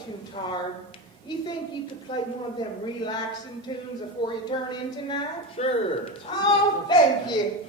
ain't too tired. You think you could play one of them relaxing tunes before you turn in tonight? Sure. Oh, thank you.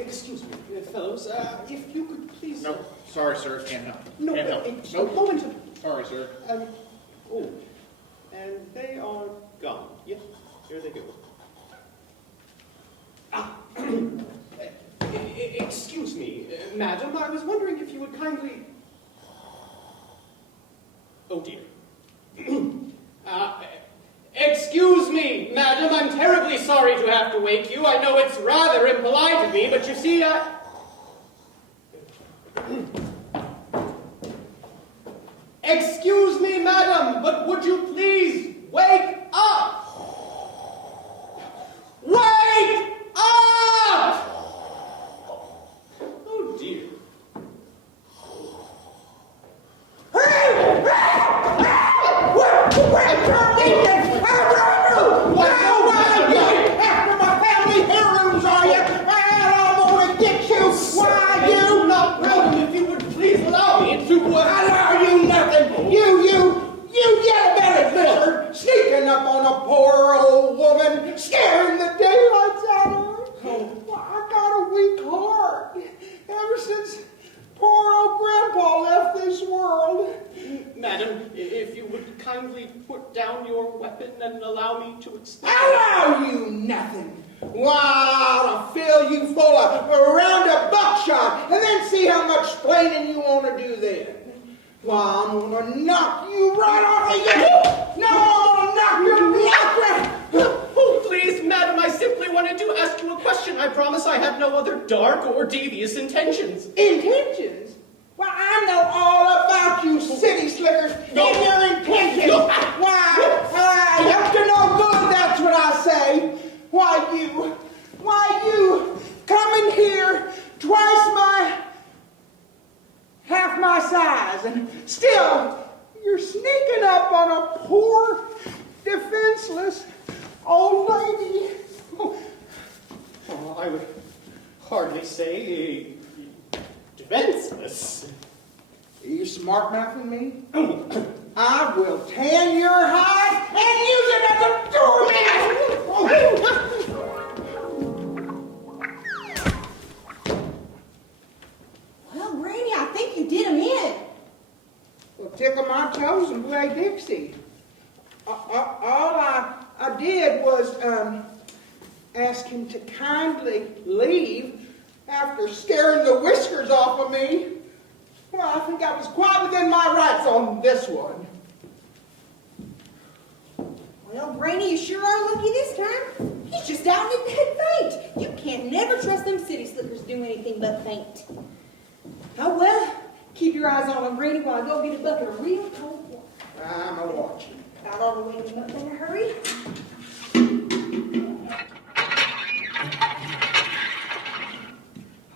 Excuse me, fellows, if you could please... No, sorry, sir, can't help. No, can't help. Nope. Moment. Sorry, sir. Oh, and they are gone. Yes, here they go. Excuse me, madam, I was wondering if you would kindly... Oh, dear. Excuse me, madam, I'm terribly sorry to have to wake you. I know it's rather impolite of me, but you see, Excuse me, madam, but would you please wake up? Wake up! Oh, dear. After my family heirlooms, are you? I'm gonna get you. Why, you? Not welcome if you would please allow me to... Allow you nothing. You yellow-bellied lizard, sneaking up on a poor old woman, scaring the daylights out of her. Well, I got a weak heart. Ever since poor old Grandpa left this world. Madam, if you would kindly put down your weapon and allow me to explain... Allow you nothing. Why, I'll fill you full of a round of buckshot and then see how much explaining you want to do then. Why, I'm going to knock you right off of you. No, I'm going to knock your block right. Oh, please, madam, I simply wanted to ask you a question. I promise I have no other dark or devious intentions. Intentions? Well, I know all about you city slickers and your intentions. Why, up to no good, that's what I say. Why you come in here half my size, and still you're sneaking up on a poor, defenseless old lady. Oh, I would hardly say defenseless. Are you smart mouthing me? I will tan your hide and use it as a doormat. Well, Granny, I think you did him in. Well, tickle my toes and play Dixie. All I did was ask him to kindly leave after scaring the whiskers off of me. Well, I think I was quite within my rights on this one. Well, Granny, you sure are lucky this time. He's just out in a dead faint. You can't never trust them city slickers to do anything but faint. Oh, well, keep your eyes on him, Granny, while I go get a bucket of real cold water. I'm a-watching. About all the way him up in a hurry.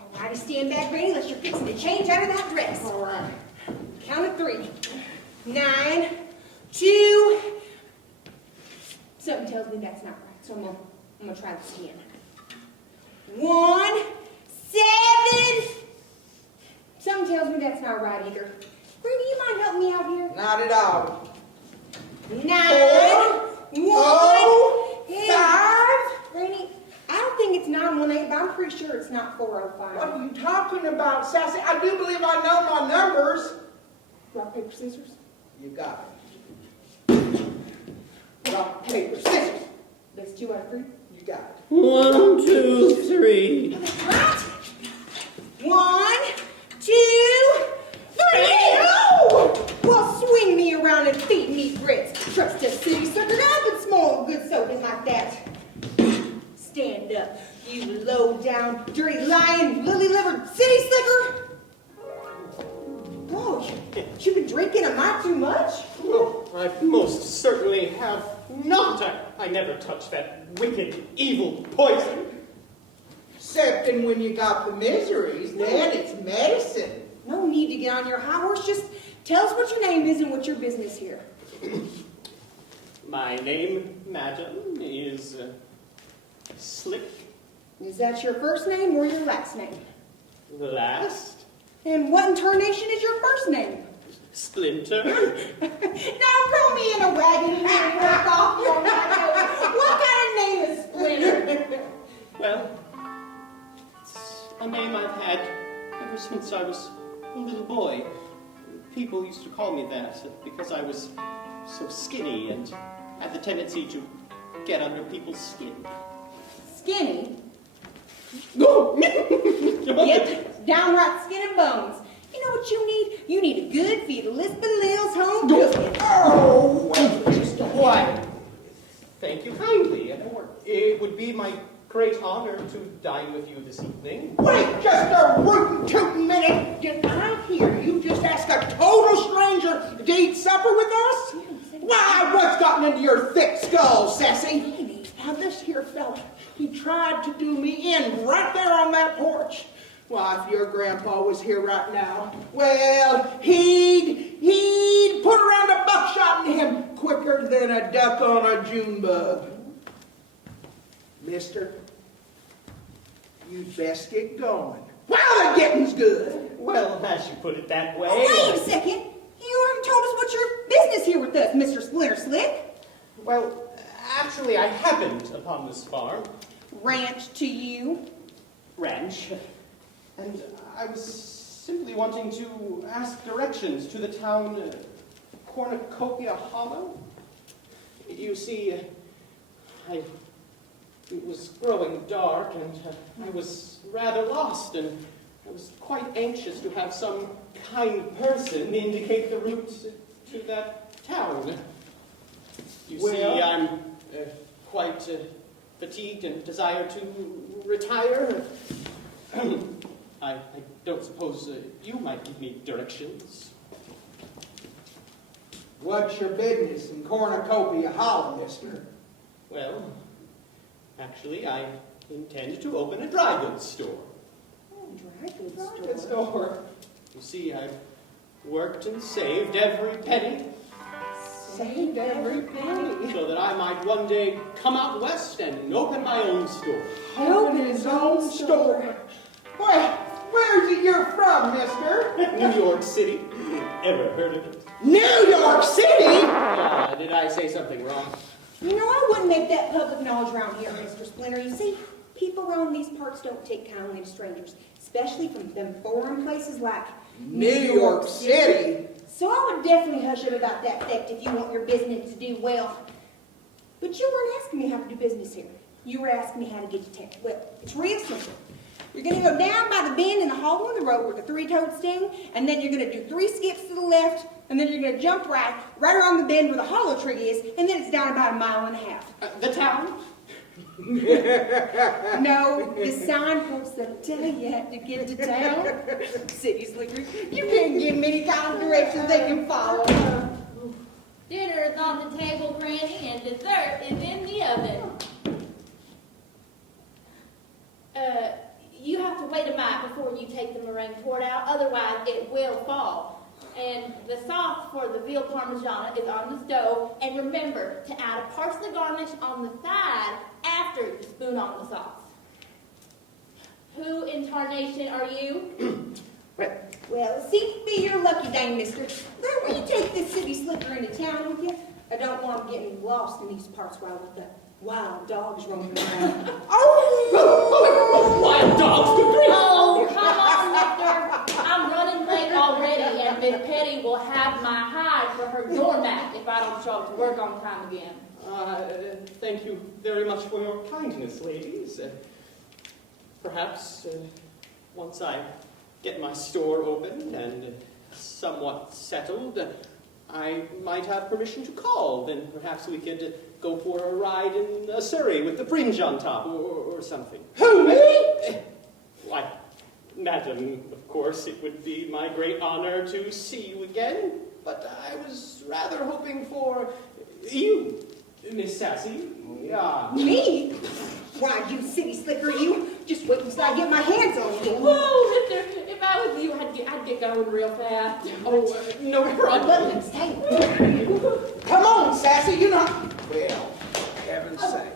All righty, stand back, Granny, unless you're fixing to change out of that dress. All right. Count of 3. 9, 2. Something tells me that's not right, so I'm gonna try this again. 1, 7. Something tells me that's not right either. Granny, you mind helping me out here? Not at all. 9, 4, 1, 5. Granny, I don't think it's 918, but I'm pretty sure it's not 405. What are you talking about, Sassy? I do believe I know my numbers. Rock, paper, scissors? You got it. Rock, paper, scissors. That's 2 out of 3. You got it. 1, 2, 3. Right? 1, 2, 3. Oh! Well, swing me around and feed me grits. Trust a city sucker up and small good soaking like that. Stand up, you low-down, dirty, lying, lily-livered city slicker. Oh, you've been drinking a mite too much? Oh, I most certainly have not. I never touched that wicked, evil poison. Excepting when you got the miseries, then it's medicine. No need to get on your high horse. Just tell us what your name is and what's your business here. My name, madam, is Slick. Is that your first name or your last name? The last, And what in tarnation is your first name? Splinter. Now throw me in a wagon and work off your name. What kind of name is Splinter? Well, it's a name I've had ever since I was a little boy. People used to call me that because I was so skinny and had the tendency to get under people's skin. Skinny? No! Yep, downright skin and bones. You know what you need? You need a good feed of Elizabeth Lil's home cooking. Oh, well, just a Why, thank you kindly. It would be my great honor to dine with you this evening. Wait just a rootin' tootin' minute. Did I hear you just ask a total stranger to eat supper with us? Why, what's gotten into your thick skull, Sassy? Now, this here fella, he tried to do me in right there on that porch. Why, if your grandpa was here right now, well, he'd put around a buckshot in him quicker than a duck on a June bug. Mister, you'd best get going. While the getting's good. Well, as you put it that way. Wait a second. You haven't told us what's your business here with us, Mr. Splinter Slick. Well, actually, I happened upon this farm. Ranch to you. Ranch. And I was simply wanting to ask directions to the town Cornucopia Hollow. You see, it was growing dark and I was rather lost and I was quite anxious to have some kind person indicate the route to that town. You see, I'm quite fatigued and desire to retire. I don't suppose you might give me directions. What's your business in Cornucopia Hollow, mister? Well, actually, I intend to open a dry goods store. Dry goods Good store. You see, I've worked and saved every penny Saved every penny. so that I might one day come out west and open my own store. Open his own store. Well, where's it you're from, mister? New York City. Ever heard of it? New York City? Did I say something wrong? You know, I wouldn't make that public knowledge around here, Mr. Splinter. You see, people around these parts don't take kindly to strangers, especially from them foreign places like New York City. So I would definitely hush up about that fact if you want your business to do well. But you weren't asking me how to do business here. You were asking me how to get to town. Well, it's real simple. You're going to go down by the bend in the hollow in the road where the three-toed sting, and then you're going to do 3 skips to the left, and then you're going to jump right around the bend where the hollow tree is, and then it's down about 1.5 miles. The town? No, the signposts that'll tell you how to get to town. City slickers, you can't give them any kind of directions they can follow. Dinner is on the table, Granny, and dessert is in the oven. You have to wait a minute before you take the meringue poured out, otherwise it will fall. And the sauce for the veal parmigiana is on the stove. And remember to add a parsley garnish on the side after you spoon on the sauce. Who in tarnation are you? Well, it seems to be your lucky day, mister. Now, will you take this city slicker into town with you? I don't want him getting lost in these parts while with the wild dogs roaming around. Wild dogs, good grief! Oh, come on, mister. I'm running late already, and Miss Petty will have my hide for her doormat if I don't show up to work on time again. Thank you very much for your kindness, ladies. Perhaps once I get my store open and somewhat settled, I might have permission to call. Then perhaps we could go for a ride in a Surrey with the fringe on top or something. Who, me? Why, madam, of course, it would be my great honor to see you again, but I was rather hoping for you, Miss Sassy. Me? Why, you city slicker, you. Just wait until I get my hands on you. Whoa, mister, if I was you, I'd get going real fast. Oh, no problem. Hey. Come on, Sassy, you know. Well, heaven's sake.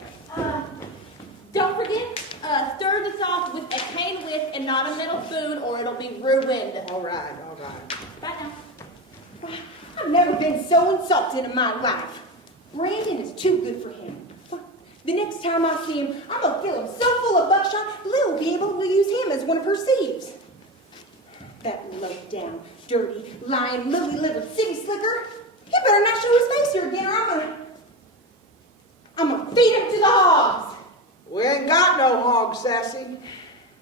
Don't forget, stir the sauce with a cane whisk and not a metal spoon, or it'll be ruined. All right, all right. Bye now. I've never been so insulted in my life. Brandon is too good for him. The next time I see him, I'm going to fill him so full of buckshot, Lil will be able to use him as one of her sieves. That low-down, dirty, lying, lily-livered city slicker. He better not show his face here again, or I'm gonna feed him to the hogs. We ain't got no hogs, Sassy.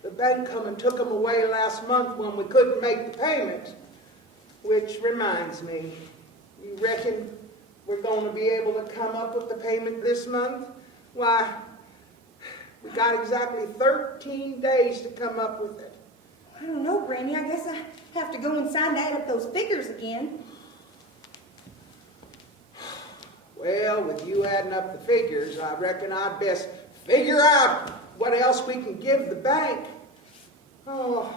The bank come and took them away last month when we couldn't make the payment. Which reminds me, you reckon we're going to be able to come up with the payment this month? Why, we got exactly 13 days to come up with it. I don't know, Granny. I guess I have to go inside and add up those figures again. Well, with you adding up the figures, I reckon I'd best figure out what else we can give the bank. Oh,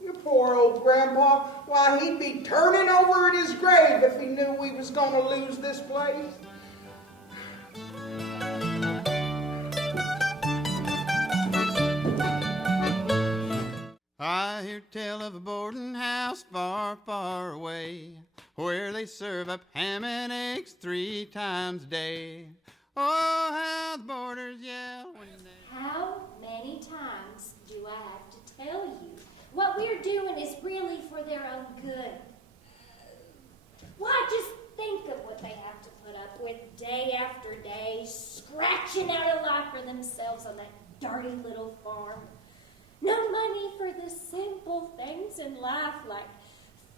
your poor old grandpa. Why, he'd be turning over in his grave if he knew we was going to lose this place. I hear tell of a boarding house far, far away, where they serve up ham and eggs 3 times a day. Oh, how the boarders yell when they... How many times do I have to tell you? What we're doing is really for their own good. Why, just think of what they have to put up with day after day, scratching out a life for themselves on that dirty little farm. No money for the simple things in life like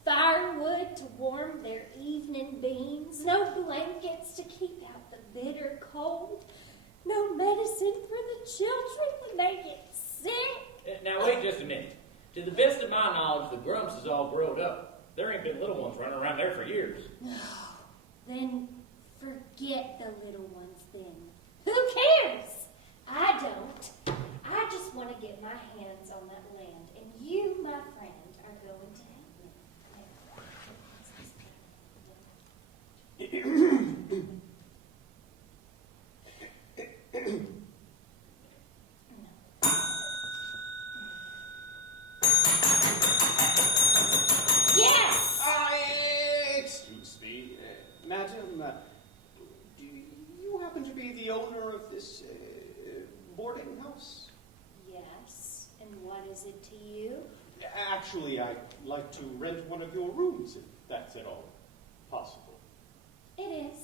firewood to warm their evening beans, no blankets to keep out the bitter cold, no medicine for the children when they get sick. Now wait just a minute. To the best of my knowledge, the Grumps is all grown up. There ain't been little ones running around there for years. Then forget the little ones then. Who cares? I don't. I just want to get my hands on that land, and you, my friend, are going to help me. Yes! Excuse me, madam, do you happen to be the owner of this boarding house? Yes, and what is it to you? Actually, I'd like to rent one of your rooms, if that's at all possible. It is.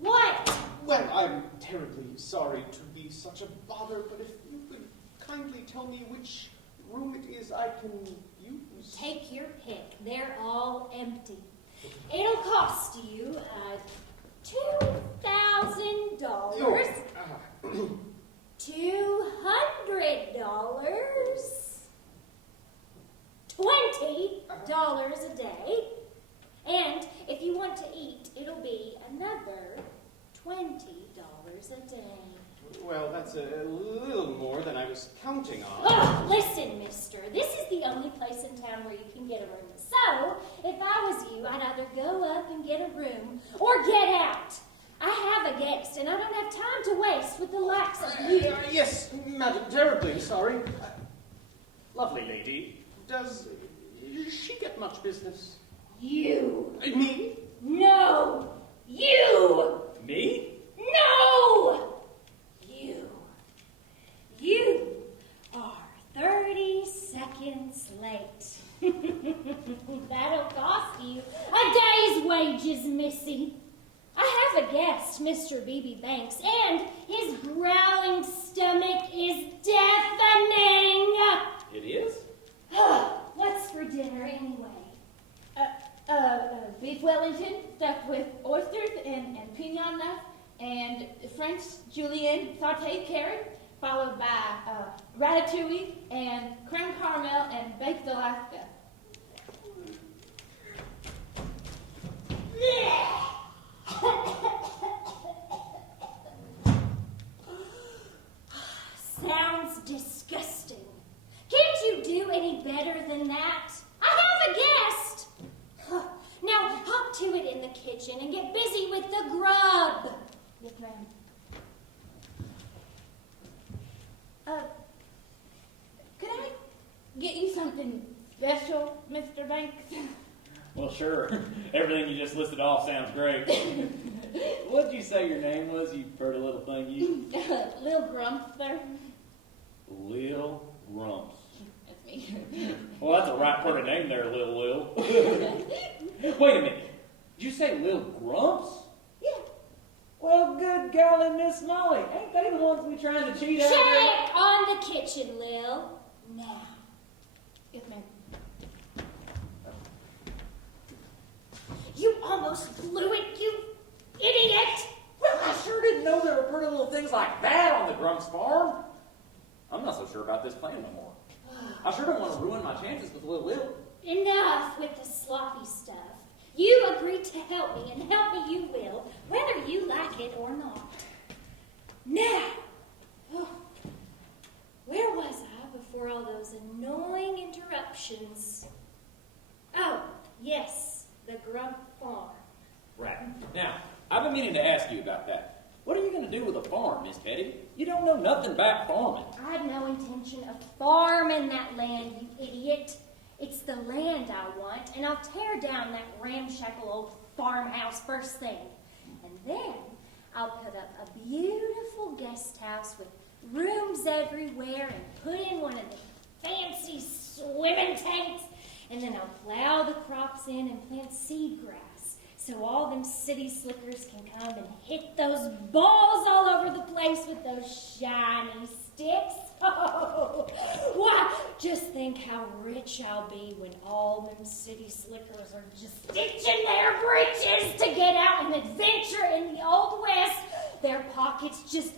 What? Well, I'm terribly sorry to be such a bother, but if you could kindly tell me which room it is I can use. Take your pick. They're all empty. It'll cost you $2,000, $200, $20 a day, and if you want to eat, it'll be another $20 a day. Well, that's a little more than I was counting on. Oh, listen, mister, this is the only place in town where you can get a room. So, if I was you, I'd either go up and get a room or get out. I have a guest, and I don't have time to waste with the likes of you. Yes, madam, terribly sorry. Lovely lady, does she get much business? You. Me? No. You. Me? No. You are 30 seconds late. That'll cost you a day's wages, Missy. I have a guest, Mr. B.B. Banks, and his growling stomach is deafening. It is? What's for dinner anyway? Beef Wellington stuffed with oysters and pignon nuts and French julienne sauteed carrot, followed by ratatouille and creme caramel and baked Alaska. Sounds disgusting. Can't you do any better than that? I have a guest. Now hop to it in the kitchen and get busy with the grub. Yes, ma'am. Could I get you something special, Mr. Banks? Well, sure. Everything you just listed off sounds great. What'd you say your name was, you pretty little thing, you? Lil Grumps, sir. Lil Grumps. That's me. Well, that's a right pretty name there, Lil. Wait a minute. Did you say Lil Grumps? Yeah. Well, good golly, Miss Molly. Ain't they the ones we trying to cheat out there? Check on the kitchen, Lil. Now. Yes, ma'am. You almost blew it, you idiot! Well, I sure didn't know there were pretty little things like that on the Grumps farm. I'm not so sure about this plan no more. I sure don't want to ruin my chances with Lil. Enough with the sloppy stuff. You agreed to help me, and help me you will, whether you like it or not. Now, where was I before all those annoying interruptions? Oh, yes, the Grump Farm. Right. Now, I've been meaning to ask you about that. What are you going to do with a farm, Miss Teddy? You don't know nothing about farming. I had no intention of farming that land, you idiot. It's the land I want, and I'll tear down that ramshackle old farmhouse first thing. And then I'll put up a beautiful guest house with rooms everywhere and put in one of the fancy swimming tanks. And then I'll plow the crops in and plant seed grass so all them city slickers can come and hit those balls all over the place with those shiny sticks. Oh, why, just think how rich I'll be when all them city slickers are just stitching their breeches to get out and adventure in the Old West, their pockets just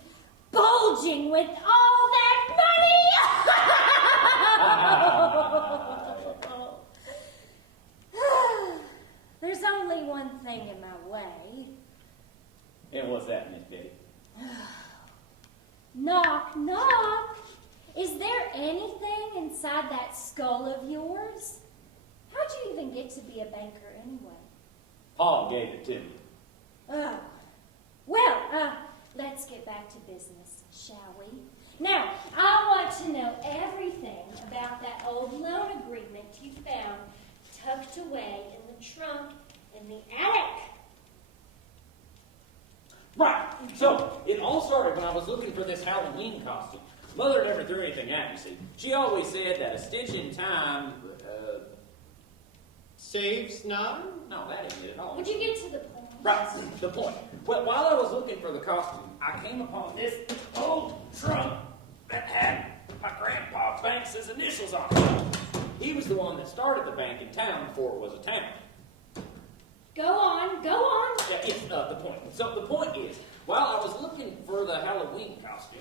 bulging with all that money. There's only one thing in my way. And what's that, Miss Teddy? Knock, knock. Is there anything inside that skull of yours? How'd you even get to be a banker anyway? Paul gave it to me. Oh. Well, let's get back to business, shall we? Now, I want to know everything about that old loan agreement you found tucked away in the trunk in the attic. Right. So, it all started when I was looking for this Halloween costume. Mother never threw anything at me, see. She always said that a stitch in time, Saves none? no, that ain't it at all. Would you get to the point? Right, the point. Well, while I was looking for the costume, I came upon this old trunk that had my grandpa Banks' initials on it. He was the one that started the bank in town before it was a town. Go on, go on. Yeah, it's the point. So the point is, while I was looking for the Halloween costume,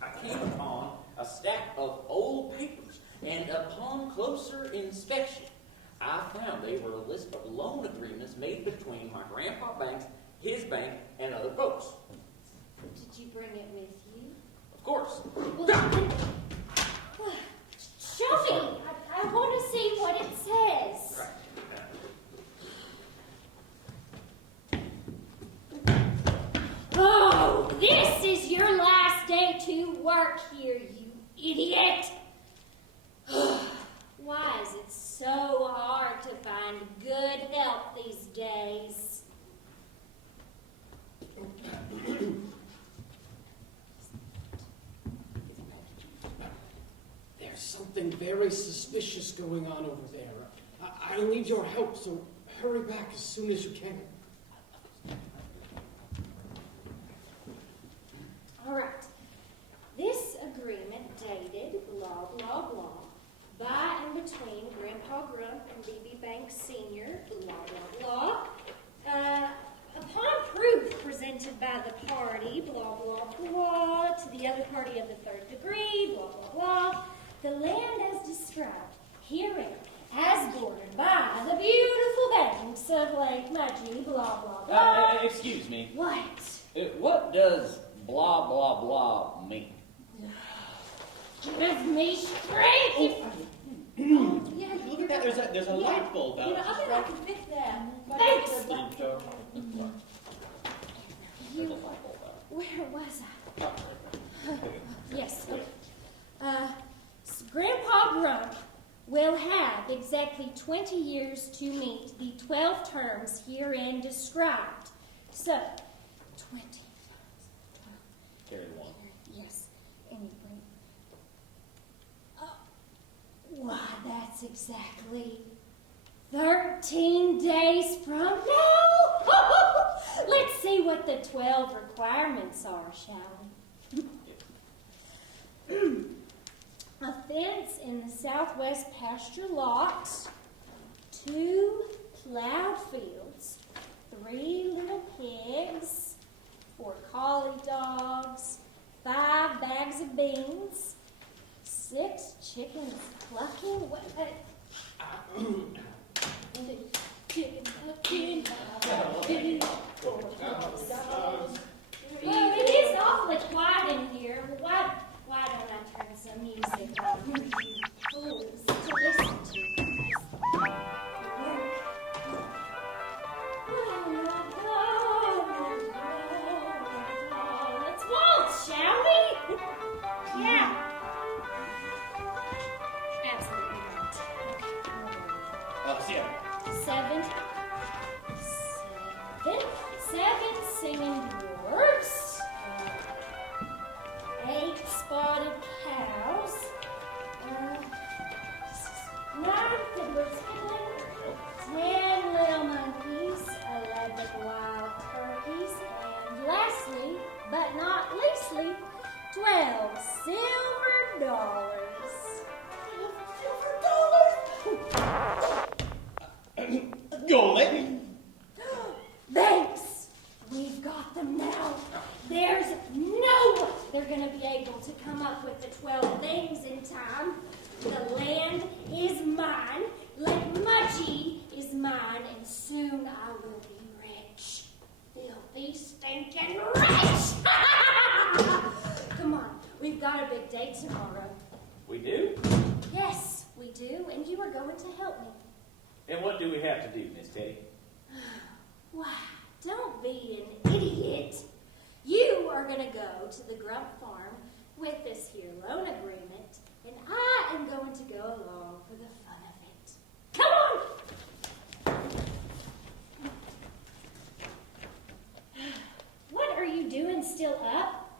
I came upon a stack of old papers, and upon closer inspection, I found they were a list of loan agreements made between my grandpa Banks, his bank, and other folks. Did you bring it with you? Of course. Well, then, show me. I want to see what it says. Right. Oh, this is your last day to work here, you idiot. Why is it so so hard to find good help these days. There's something very suspicious going on over there. I'll need your help, so hurry back as soon as you can. All right. This agreement dated blah, blah, blah, by and between Grandpa Grump and B.B. Banks Sr., blah, blah, blah. Upon proof presented by the party, blah, blah, blah, to the other party of the third degree, blah, blah, blah, the land as described herein, as bordered by the beautiful banks of Lake Mudgee, blah, blah, blah. Excuse me. What? What does blah, blah, blah mean? Give me strength! Yeah, Look at that, there's a light bulb out. You know, I bet I can fix that. Thanks. There's a light bulb out. Where was I? Yes. Okay. Grandpa Grump will have exactly 20 years to meet the 12 terms herein described. So, 20 times 12. Carry one. Yes. Anyway. Why, that's exactly 13 days from now. Let's see what the 12 requirements are, shall we? A fence in the southwest pasture lot, 2 plowed fields, 3 little pigs, 4 collie dogs, 5 bags of beans, 6 chickens clucking. Chicken clucking. Well, it is awfully quiet in here. Why don't I turn some music on for you fools to listen to? Let's waltz, shall we? Yeah. Absolutely not. Yeah. 7 singing dwarfs, 8 spotted cows, 9 fiddlers fiddling, 10 little monkeys, 11 wild turkeys, and lastly, but not leastly, 12 silver dollars. Golly! Thanks! We've got them now. There's no way they're going to be able to come up with the 12 things in time. The land is mine, Lake Mudgee is mine, and soon I will be rich. Filthy, stinking rich! Come on, we've got a big day tomorrow. We do? Yes, we do, and you are going to help me. And what do we have to do, Miss Teddy? Why, don't be an idiot. You are going to go to the Grump Farm with this here loan agreement, and I am going to go along for the fun of it. Come on! What are you doing still up?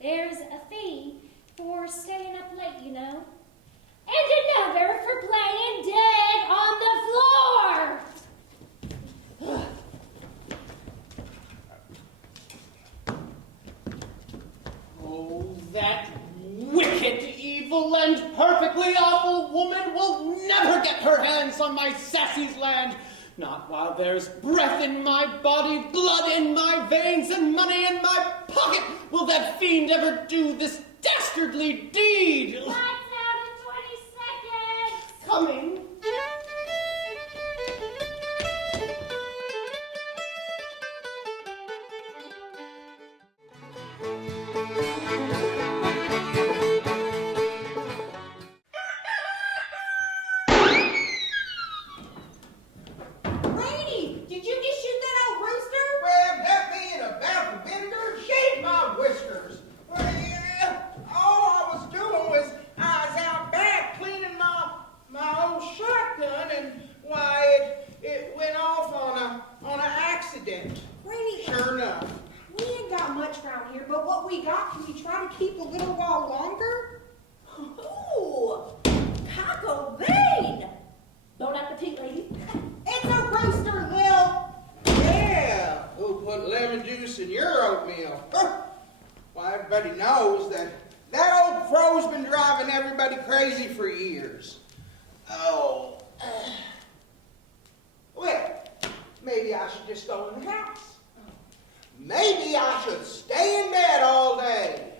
There's a fee for staying up late, you know. And another for playing dead on the floor! Oh, that wicked, evil, and perfectly awful woman will never get her hands on my Sassy's land. Not while there's breath in my body, blood in my veins, and money in my pocket will that fiend ever do this dastardly deed. Lights out in 20 seconds! Coming. Granny, did you just shoot that old rooster? Well, that being a baffle bender, shave my whiskers. Well, yeah, all I was doing was I was out back cleaning my old shotgun. what we got, can we try to keep a little while longer? Ooh, Taco Bean. Bon appetit, lady. It's a roaster, Lil. Yeah, who put lemon juice in your oatmeal? Huh. Well, everybody knows that old fro's been driving everybody crazy for years. Oh, well, maybe I should just go in the house. Maybe I should stay in bed all day.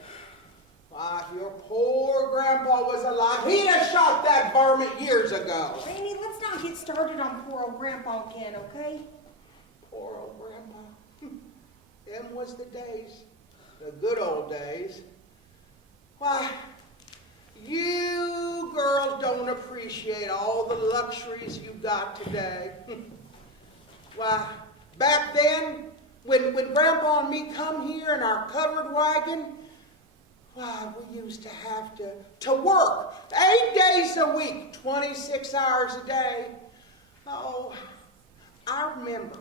Why, if your poor grandpa was alive, he'd have shot that varmint years ago. Granny, let's not get started on poor old Grandpa again, okay? Poor old grandpa. Them was the days, the good old days. Why, you girls don't appreciate all the luxuries you got today. Why, back then, when Grandpa and me come here in our covered wagon, why, we used to have to work 8 days a week, 26 hours a day. Oh, I remember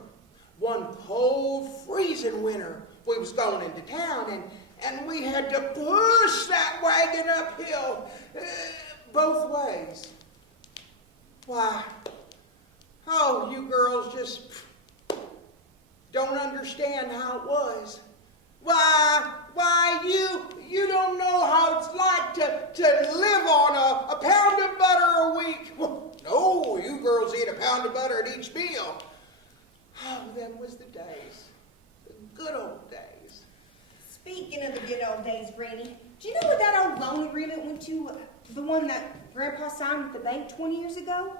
one cold, freezing winter, we was going into town, and we had to push that wagon uphill both ways. Why, oh, you girls just don't understand how it was. Why, you don't know how it's like to live on a pound of butter a week. No, you girls eat a pound of butter at each meal. Oh, them was the days, the good old days. Speaking of the good old days, Granny, do you know what that old loan agreement went to? The one that Grandpa signed with the bank 20 years ago?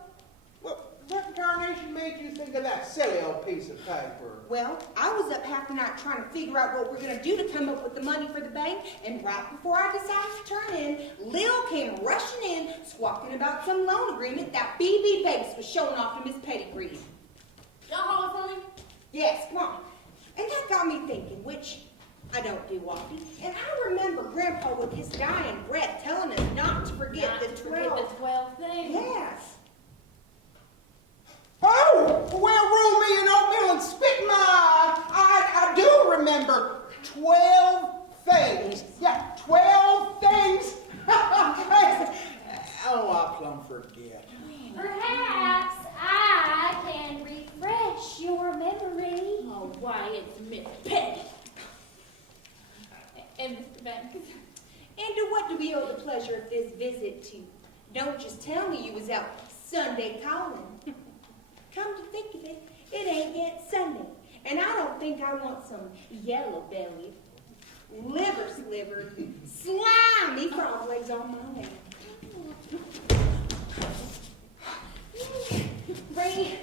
What darnation made you think of that silly old piece of paper? Well, I was up half the night trying to figure out what we're going to do to come up with the money for the bank, and right before I decided to turn in, Lil came rushing in, squawking about some loan agreement that B.B. Banks was showing off to Miss Pettigrew. Y'all holler for me? Yes, come on. And that got me thinking, which I don't do often, and I remember Grandpa with his dying breath telling us not to forget Not the to forget 12. the 12 things. Yes. Oh, well, roll me an oatmeal and spit in my eye. I do remember 12 things. Yeah, 12 things. Oh, I plumb forget. Perhaps I can refresh your memory. Oh, why, it's Miss Petty. And Mr. Banks. And to what do we owe the pleasure of this visit to? Don't just tell me you was out Sunday calling. Come to think of it, it ain't yet Sunday. And I don't think I want some yellow-bellied, liver-slivered, slimy frog legs on my leg. Granny,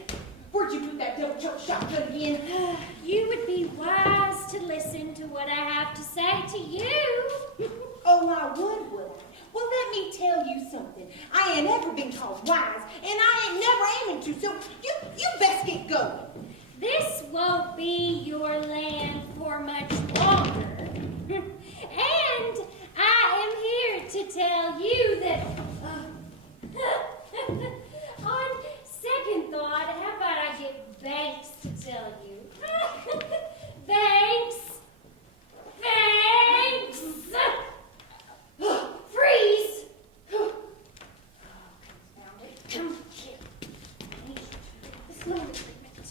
where'd you put that double-choke shotgun again? You would be wise to listen to what I have to say to you. Oh, I would I? Well, let me tell you something. I ain't ever been called wise, and I ain't never aiming to, so you best get going. This won't be your land for much longer. And I am here to tell you that, on second thought, how about I get Banks to tell you? Banks! Banks! Freeze! Come here. This loan agreement.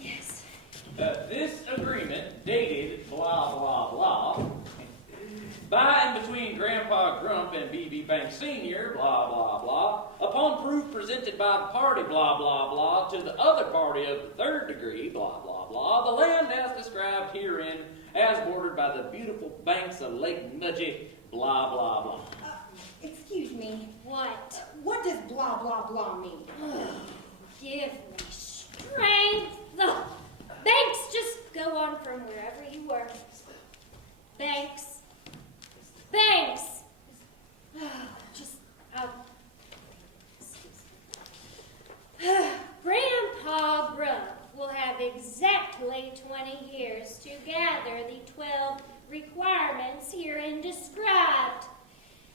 Yes. This agreement, dated blah, blah, blah, by and between Grandpa Grump and B.B. Banks Sr., blah, blah, blah, upon proof presented by the party, blah, blah, blah, to the other party of the third degree, blah, blah, blah, the land as described herein as bordered by the beautiful banks of Lake Mudgee, blah, blah, blah. Excuse me. What? What does blah, blah, blah mean? Give me strength. Banks, just go on from wherever you were. Banks. Banks. Grandpa Grump will have exactly 20 years to gather the 12 requirements herein described.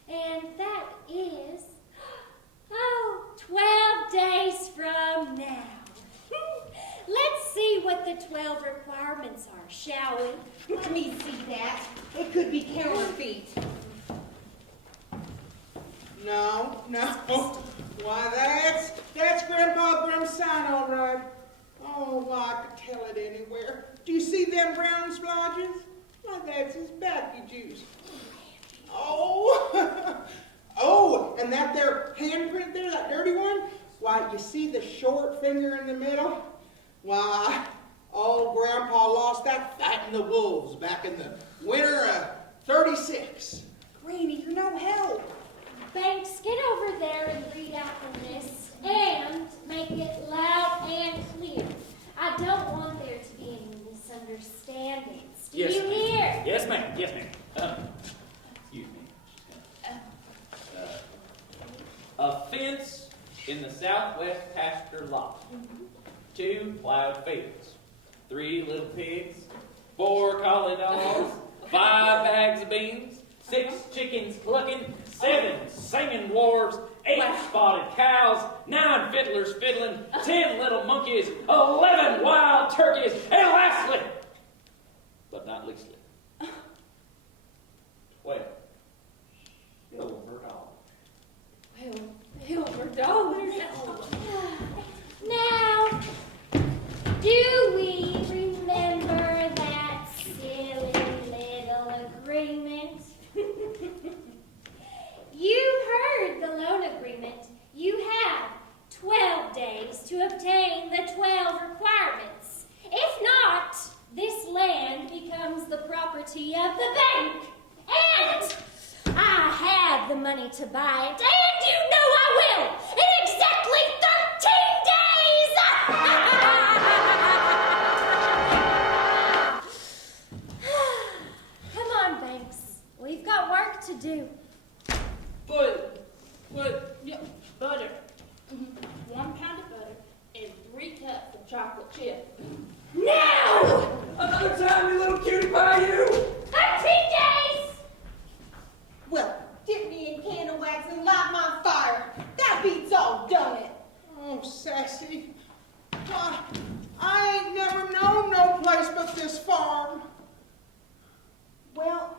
And that is, 12 days from now. Let's see what the the 12 requirements are, shall we? Let me see that. It could be counterfeit. No. Why, that's Grandpa Grumps' sign, all right. Oh, why, I could tell it anywhere. Do you see them brown splodges? Why, that's his backy juice. Oh, oh, and that there handprint there, that dirty one? Why, you see the short finger in the middle? Why, old Grandpa lost that fighting the wolves back in the winter of '36. Granny, you're no help. Banks, get over there and read out from this, and make it loud and clear. I don't want there to be any misunderstandings. Do Yes, you ma'am. hear? Yes, ma'am. Yes, ma'am. Excuse me. A fence in the southwest pasture lot. 2 plowed fields. 3 little pigs. 4 collie dogs. 5 bags of beans. 6 chickens clucking. 7 singing dwarves. 8 spotted cows. 9 fiddlers fiddling. 10 little monkeys. 11 wild turkeys. And lastly, but not leastly, 12 silver dollars. Silver dollars. Now, do we remember that silly little agreement? You heard the loan agreement. You have 12 days to obtain the 12 requirements. If not, this land becomes the property of the bank. And I have the money to buy it, and you know I will, in exactly 13 days! Come on, Banks. We've got work to do. But, yeah, butter. 1 pound of butter and 3 cups of chocolate chip. Now! Another time, you little cutie pie, you! 13 days! Well, dip me in candle wax and light my fire. That beats all done it. Oh, sassy. Why, I ain't never known no place but this farm. Well,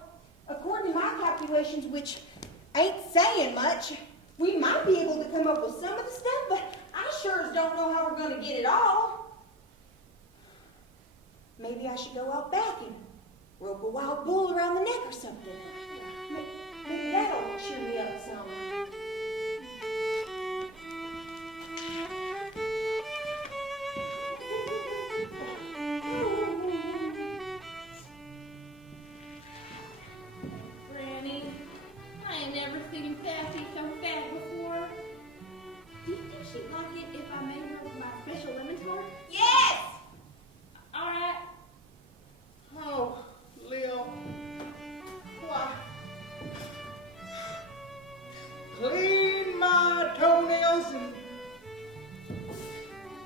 according to my calculations, which ain't saying much, we might be able to come up with some of the stuff, but I sure as don't know how we're going to get it all. Maybe I should go out back and rope a wild bull around the neck or something. Maybe that'll cheer me up some. Granny, I ain't never seen Sassy so fat before. Do you think she'd like it if I made her my special lemon tart? Yes! All right. Oh, Lil. Why? Clean my toenails and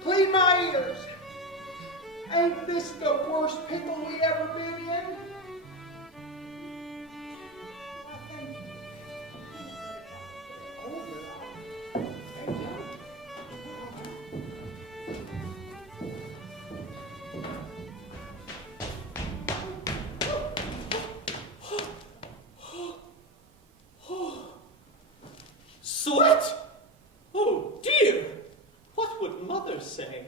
clean my ears. Ain't this the worst pickle we ever been in? Why, thank you. Oh, girl. Thank you. Sweat? Oh dear! What would Mother say?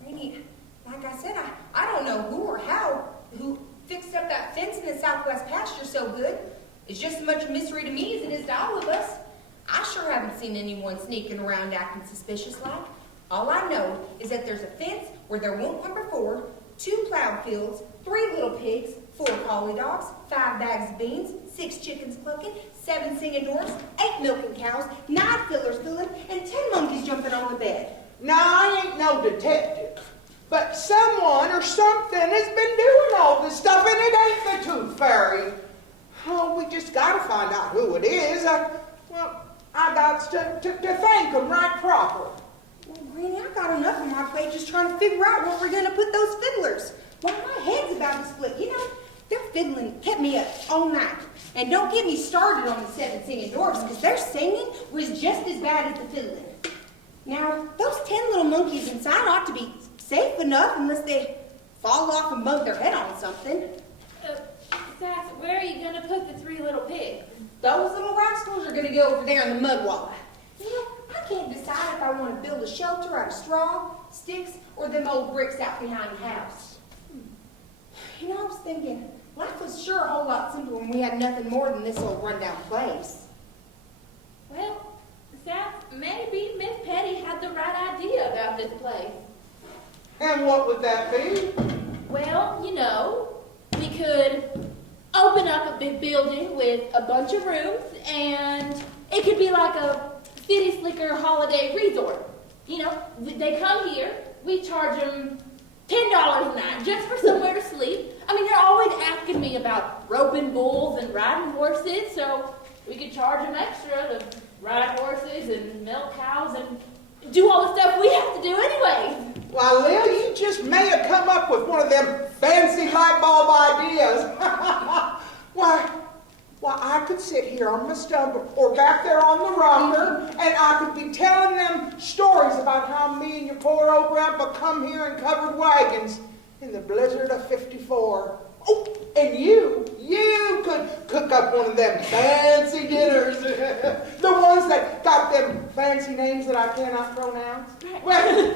Granny, like I said, I don't know who or how who fixed up that fence in the southwest pasture so good. It's just as much mystery to me as it is to all of us. I sure haven't seen anyone sneaking around acting suspicious like. All I know is that there's a fence where there won't one before, 2 plowed fields, 3 little pigs, 4 collie dogs, 5 bags of beans, 6 chickens clucking, 7 singing dwarfs, 8 milking cows, 9 fillers filling, and 10 monkeys jumping on the bed. Now, I ain't no detective, but someone or something has been doing all this stuff, and it ain't the Tooth Fairy. Oh, we just gotta find out who it is. I got to thank them right proper. Well, Granny, I got enough on my plate just trying to figure out where we're going to put those fiddlers. Why, my head's about to split. You know, their fiddling kept me up all night. And don't get me started on the 7 singing dwarfs, because their singing was just as bad as the fiddling. Now, those 10 little monkeys inside ought to be safe enough unless they fall off and bump their head on something. Sass, where are you going to put the 3 little pigs? Those little rascals are going to go over there in the mud wall. You know, I can't decide if I want to build a shelter out of straw, sticks, or them old bricks out behind the house. You know, I was thinking, life was sure a whole lot simpler when we had nothing more than this old rundown place. Well, Sass, maybe Miss Petty had the right idea about this place. And what would that be? Well, you know, we could open up a big building with a bunch of rooms, and it could be like a city slicker holiday resort. You know, they come here, we charge them $10 a night just for somewhere to sleep. I mean, they're always asking me about roping bulls and riding horses, so we could charge them extra to ride horses and milk cows and do all the stuff we have to do anyway. Why, Lil, you just may have come up with one of them fancy light bulb ideas. Why, I could sit here on my stump or back there on the rocker, and I could be telling them stories about how me and your poor old grandpa come here in covered wagons in the blizzard of '54. Oh, and you could cook up one of them fancy dinners. The ones that got them fancy names that I cannot pronounce. Well,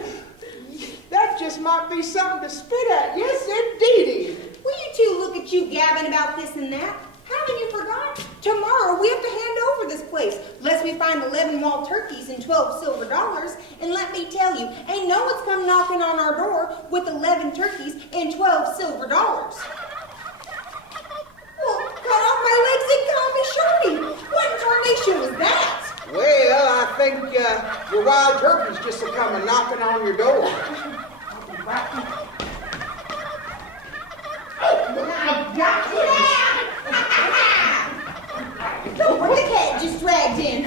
that just might be something to spit at. Yes, indeedy. Will you two look at you gabbing about this and that? Haven't you forgot? Tomorrow we have to hand over this place, lest we find 11 wild turkeys and 12 silver dollars. And let me tell you, ain't no one's come knocking on our door with 11 turkeys and 12 silver dollars. Well, cut off my legs and call me shorty. What in tarnation was that? Well, I think your wild turkeys just are coming knocking on your door. I've got you. Look where the cat just dragged in.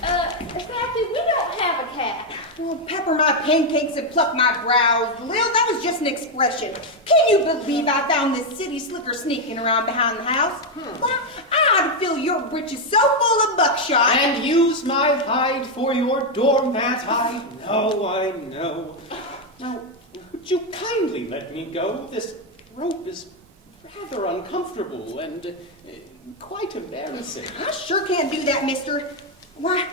Sassy, we don't have a cat. Well, pepper my pancakes and pluck my brows. Lil, that was just an expression. Can you believe I found this city slicker sneaking around behind the house? Why, I ought to fill your britches so full of buckshot. And use my hide for your doormat. I know. Now, would you kindly let me go? This rope is rather uncomfortable and quite embarrassing. I sure can't do that, mister. Why,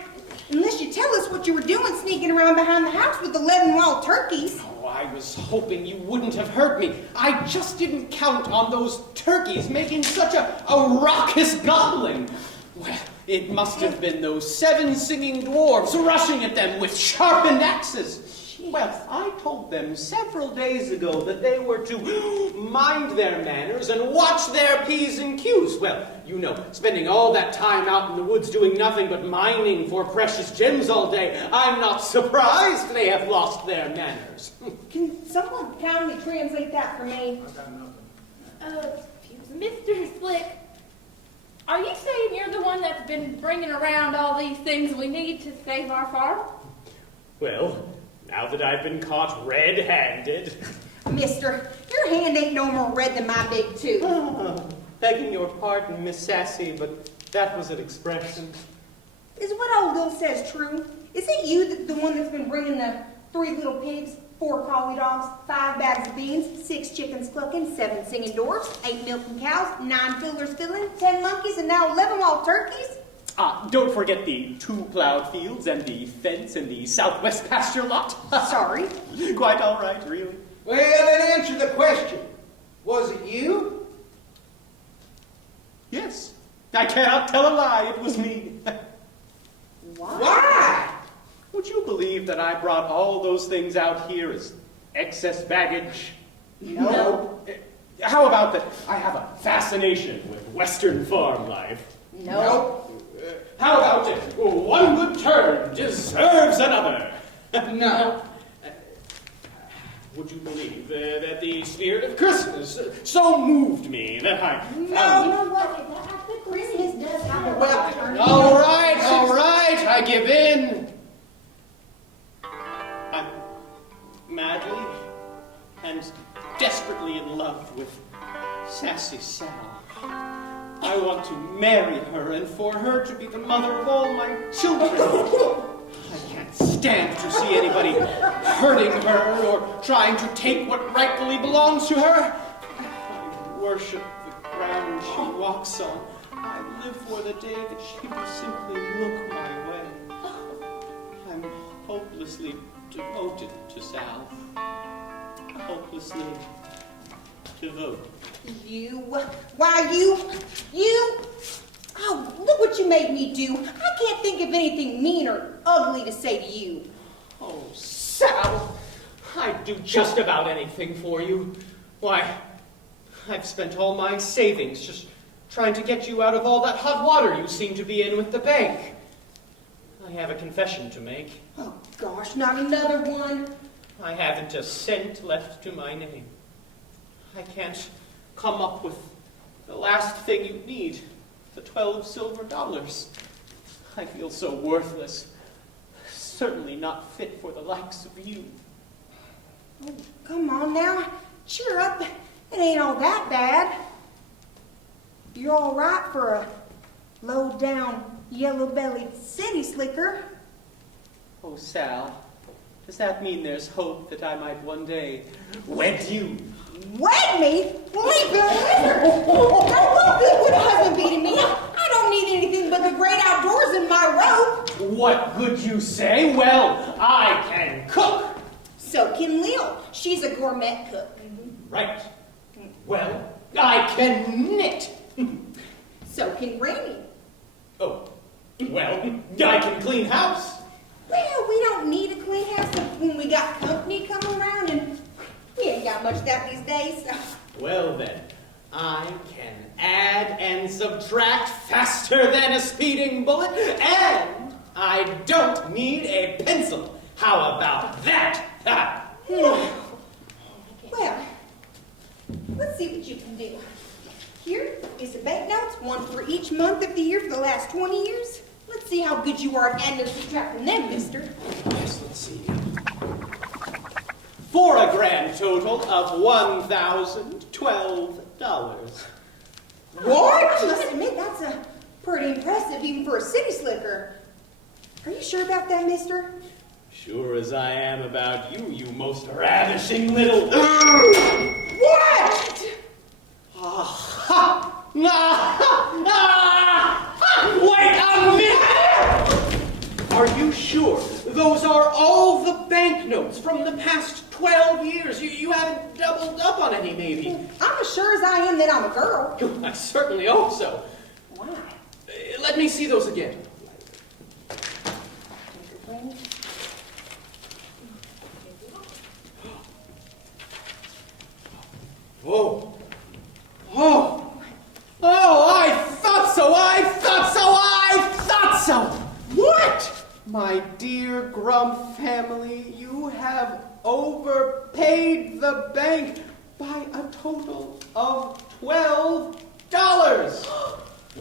unless you tell us what you were doing sneaking around behind the house with 11 wild turkeys. Oh, I was hoping you wouldn't have heard me. I just didn't count on those turkeys making such a raucous gobbling. Well, it must have been those 7 singing dwarves rushing at them with sharpened axes. Well, I told them several days ago that they were to mind their manners and watch their P's and Q's. Well, you know, spending all that time out in the woods doing nothing but mining for precious gems all day, I'm not surprised they have lost their manners. Can someone kindly translate that for me? Mr. Slick, are you saying you're the one that's been bringing around all these things we need to save our farm? Well, now that I've been caught red-handed. Mister, your hand ain't no more red than my big tooth. Begging your pardon, Miss Sassy, but that was an expression. Is what old Lil says true? Is it you, the one that's been bringing the 3 little pigs, 4 collie dogs, 5 bags of beans, 6 chickens clucking, 7 singing dwarfs, 8 milking cows, 9 fiddlers fiddling, 10 monkeys, and now 11 wild turkeys? Don't forget the 2 plowed fields and the fence and the southwest pasture lot. Sorry. Quite all right, really. Well, then answer the question. Was it you? Yes. I cannot tell a lie. It was me. Why? Would you believe that I brought all those things out here as excess baggage? No. How about that I have a fascination with Western farm life? No. How about it? One good turn deserves another. No. Would you believe that the spirit of Christmas so moved me that I found... You know what? Christmas does have a Well, All right, I give in. I'm madly and and desperately in love with Sassy Sal. I want to marry her and for her to be the mother of all my children. I can't stand to see anybody hurting her or trying to take what rightfully belongs to her. I worship the ground she walks on. I live for the day that she will simply look my way. I'm hopelessly devoted to Sal. Hopelessly devoted. Oh, look what you made me do. I can't think of anything mean or ugly to say to you. Oh, Sal, I'd do just about anything for you. Why, I've spent all my savings just trying to get you out of all that hot water you seem to be in with the bank. I have a confession to make. Oh, gosh, not another one. I haven't a cent left to my name. I can't come up with the last thing you need, the 12 silver dollars. I feel so worthless, certainly not fit for the likes of you. Oh, come on now, cheer up. It ain't all that bad. You're all right for a low-down, yellow-bellied city slicker. Oh, Sal, does that mean there's hope that I might one day wed you? Wed me? Leave the lizard! Now what good would a husband be to me? I don't need anything but the great outdoors in my robe. What could you say? Well, I can cook. So can Lil. She's a gourmet cook. Right. Well, I can knit. So can Granny. Oh, well, I can clean house. Well, we don't need a clean house when we got company coming around, and we ain't got much of that these days. So. Well then, I can add and subtract faster than a speeding bullet, and I don't need a pencil. How about that? Ha! Well, let's see what you can do. Here is the banknotes, one for each month of the year for the last 20 years. Let's see how good you are at adding and subtracting them, mister. Yes, let's see. For a grand total of $1,012. What? I must admit, that's pretty impressive even for a city slicker. Are you sure about that, mister? Sure as I am about you, you most ravishing little... What? Wait a minute! Are you sure those are all the banknotes from the past 12 years? You haven't doubled up on any, maybe? I'm as sure as I am that I'm a girl. I certainly hope so. Why? Let me see those again. Oh. Oh. Oh, I thought so! I thought so! I thought so! What? My dear Grump family, you have overpaid the bank by a total of $12.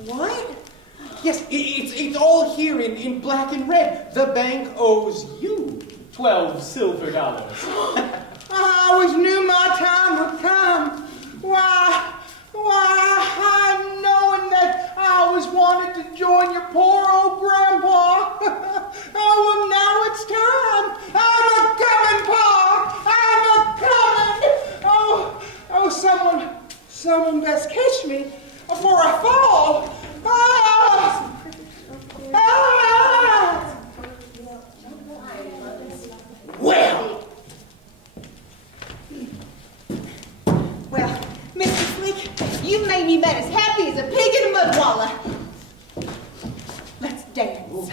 What? Yes, it's all here in black and red. The bank owes you 12 silver dollars. I always knew my time would come. Why, I knowing that I always wanted to join your poor old grandpa. Oh, well, now it's time. I'm a coming, Pa. I'm a coming. Oh, someone best catch me before I fall. Ah! Ah! Well, Mr. Slick, you made me mad as happy as a pig in a mud walla. Let's dance.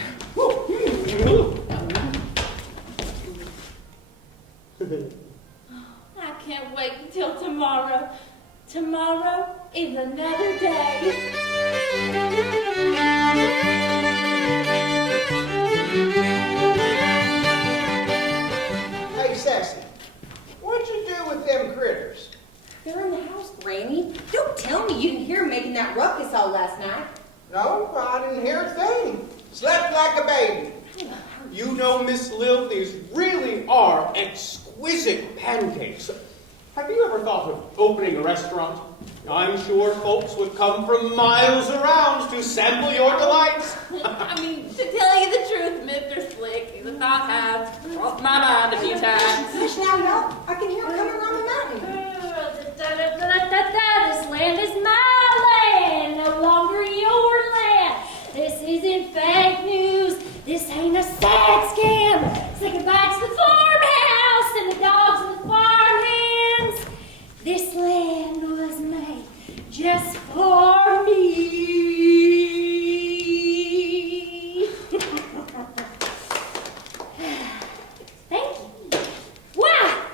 I can't wait until tomorrow. Tomorrow is another day. Hey, Sassy, what'd you do with them critters? They're in the house, Granny. Don't tell me you didn't hear 'em making that ruckus all last night. No, I didn't hear a thing. Slept like a baby. You know, Miss Lil, these really are exquisite pancakes. Have you ever thought of opening a restaurant? I'm sure folks would come from miles around to sample your delights. I mean, to tell you the truth, Mr. Slick, the thought has crossed my mind a few times. Hush now, y'all. I can hear him coming around the mountain. This land is my land, no longer your land. This isn't fake news. This ain't a sad scam. Say goodbye to the farmhouse and the dogs and the farm hands. This land was made just for me. Thank you. Wow,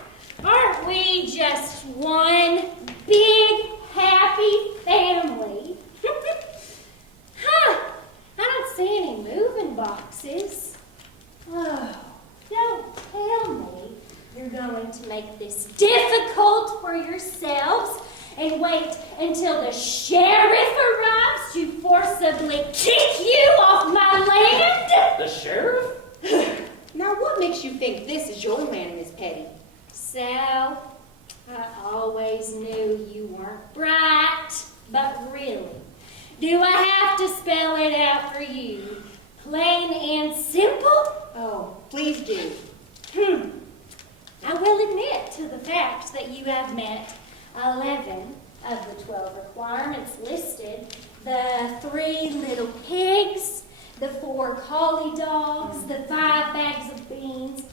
aren't we just one big happy family? Huh, I don't see any moving boxes. Oh, don't tell me you're going to make this difficult for yourselves and wait until the sheriff arrives to forcibly kick you off my land? The sheriff? Now, what makes you think this is your land, Miss Petty? Sal, I always knew you weren't bright, but really, do I have to spell it out for you? Plain and simple? Oh, please do. I will admit to the fact that you have met 11 of the 12 requirements listed. The 3 little pigs, the 4 collie dogs, the 5 bags of beans,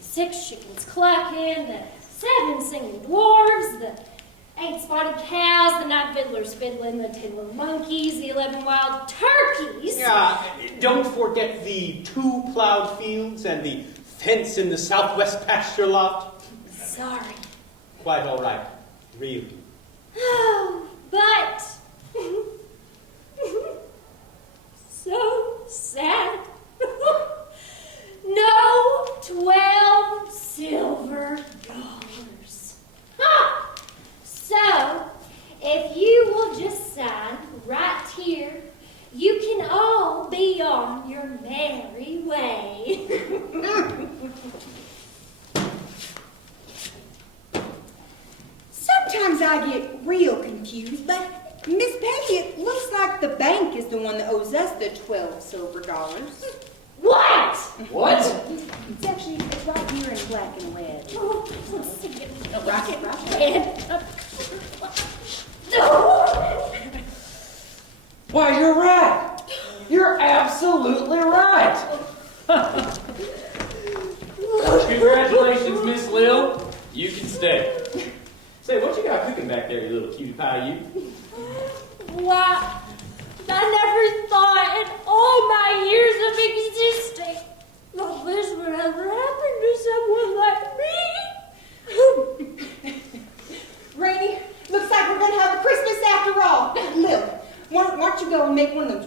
6 chickens clucking, the 7 singing dwarves, the 8 spotted cows, the 9 fiddlers fiddling, the 10 little monkeys, the 11 wild turkeys. Yeah, don't forget the 2 plowed fields and the fence in the southwest pasture lot. Sorry. Quite all right, really. Oh, but so sad. No 12 silver dollars. Huh. So, if you will just sign right here, you can all be on your merry way. Sometimes I get real confused, but Miss Petty, it looks like the bank is the one that owes us the 12 silver dollars. What? What? It's actually, it's right here in black and red. Oh, let's see it. Right. Why, you're right. You're absolutely right. Congratulations, Miss Lil. You can stay. Say, what you got cooking back there, you little cutie pie, you? Why, I never thought in all my years of existing that this would ever happen to someone like me. Rainy, looks like we're going to have a Christmas after all. Lil, why don't you go and make one of those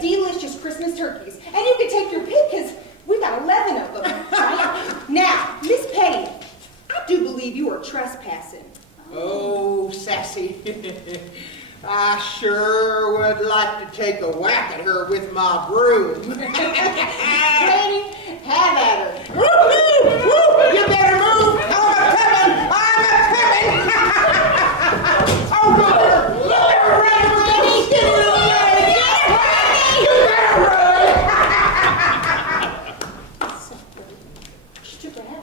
delicious Christmas turkeys? And you can take your pick, because we got 11 of them, right? Now, Miss Petty, I do believe you are trespassing. Oh, sassy. I sure would like to take a whack at her with my broom. Rainy, have at her. You better move. I'm a-coming. Oh, look at her. Look at her running, Randy. Get her away. You better run. She took her hat.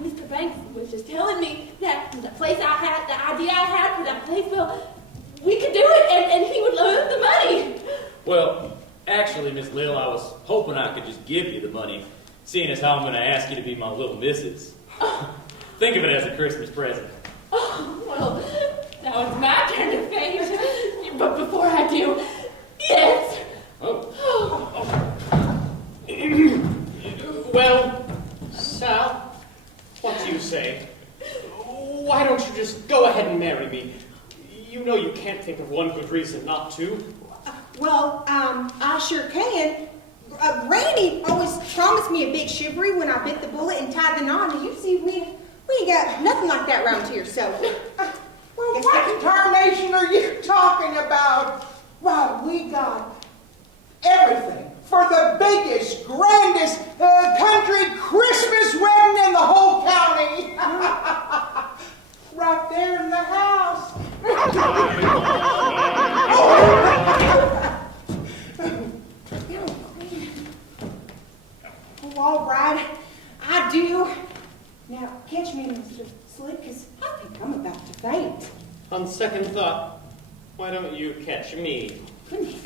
Mr. Banks was just telling me that the place I had, the idea I had for that place, well, we could do it, and he would loan the money. Well, actually, Miss Lil, I was hoping I could just give you the money, seeing as how I'm going to ask you to be my little missus. Think of it as a Christmas present. Oh, well, now it's my turn to faint. But before I do, yes. Oh. Well, Sal, what do you say? Why don't you just go ahead and marry me? You know you can't think of one good reason not to. Well, I sure can. Granny always promised me a big chivalry when I bit the bullet and tied the knot. And you see, we ain't got nothing like that around here, so. Well, what tarnation are you talking about? Well, we got everything. for the biggest, grandest country Christmas wedding in the whole county. Right there in the house. Oh, all right. I do. Now, catch me, Mr. Slick, because I think I'm about to faint. On second thought, why don't you catch me? Goodness.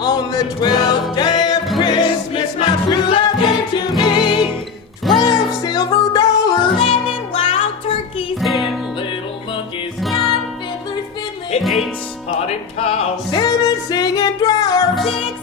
On the 12th day of Christmas, my true love gave to me 12 silver dollars, 11 wild turkeys, 10 little monkeys, 9 fiddlers fiddling, 8 spotted cows, 7 singing dwarfs, 6